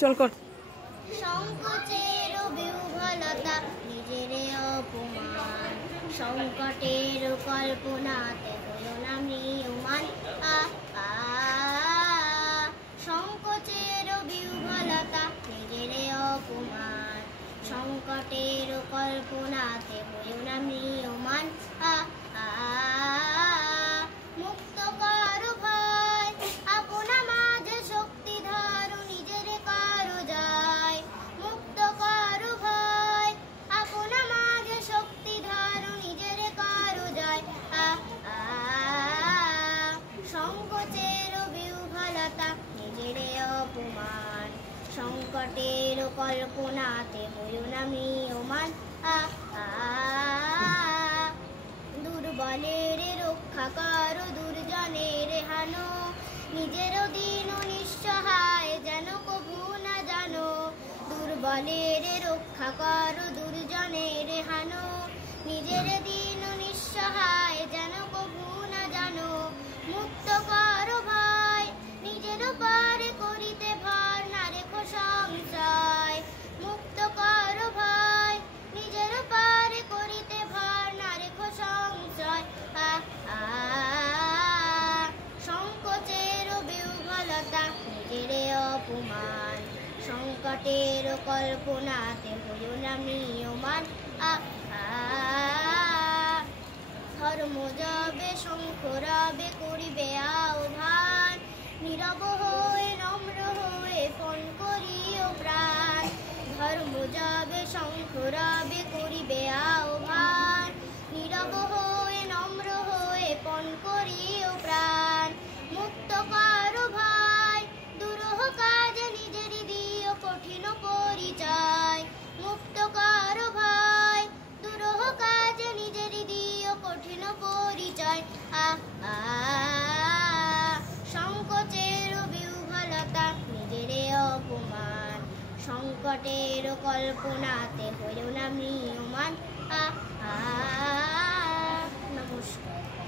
চল কর। সংকোচের বিহ্বলতা নিজেরে অপমান, সংকটের কল্পনাতে হইও না ম্রিয়মাণ। সংকোচের বিহ্বলতা নিজেরে অপমান, সংকটের কল্পনাতে হইও না ম্রিয়মাণ। মুক্ত কর ভয়, আপনা মাঝে শক্তি ধরো, নিজের কারো যায়। মুক্ত কর ভয়, আপনা মাঝে শক্তি ধরো, নিজের কারো যায়। সংকোচের বিহ্বলতা নিজের অপমান, সংকটের কল্পনাতে হইও না ম্রিয়মাণ। দুর্বলের রক্ষা করো, দুর্জনের হানো, নিজের দিন নিঃসহায় যেন কভু না জানো। দুর্বলের রক্ষা করো, দুর্জনের হানো, নিজের দিন নিঃসহায় যেন কভু না জানো। মুক্ত করো ভয়, নিজের পারে করিতে ভর, না রেখো সংশয়। মুক্ত করো ভয়, নিজের পারে করিতে ভর, না রেখো সংশয়। সংকোচের বিহ্বলতা নিজের অপমান, সংকটের কল্পনাতে হইও না ম্রিয়মাণ। ধর্ম যাবে শঙ্খ রবে করিবে আহ্বান, নীরব হয়ে নম্র হয়ে পণ করিও প্রাণ। ধর্ম যাবে শঙ্খ রবে করিবে আহ্বান, নীরব হয়ে নম্র হয়ে পণ করিও প্রাণ। মুক্ত করো ভয়, দুরূহ কাজে নিজেরই দিও কঠিন পরিচয়। মুক্ত করো ভয়, দুরূহ কাজে নিজেরই দিও কঠিন পরিচয়। সংকোচের বিহ্বলতা নিজের অপমান, সংকটের কল্পনাতে হইও না ম্রিয়মাণ। নমস্কার।